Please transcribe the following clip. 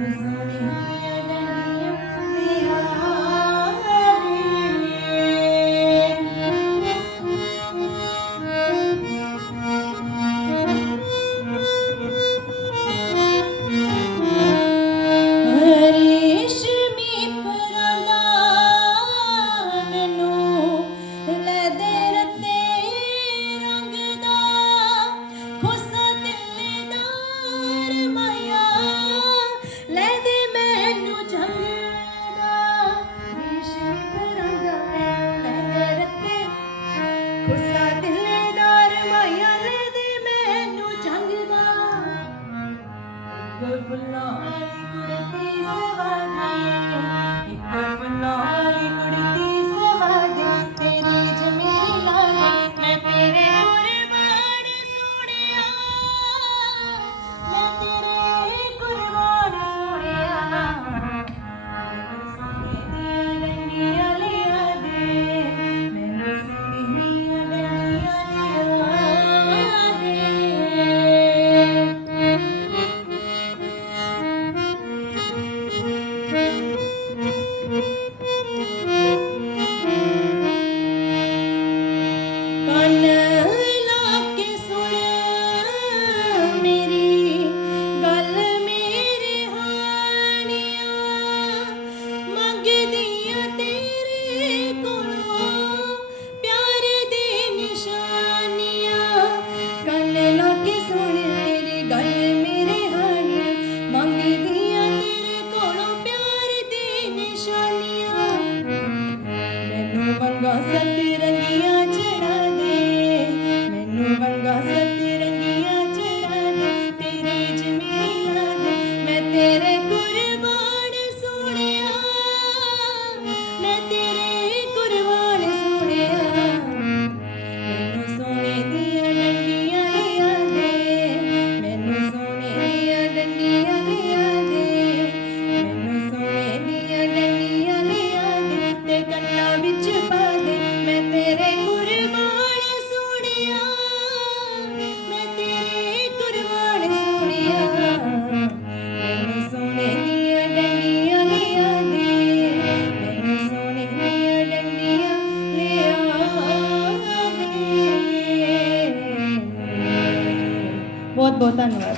Amen. が去り बहुत बहुत धन्यवाद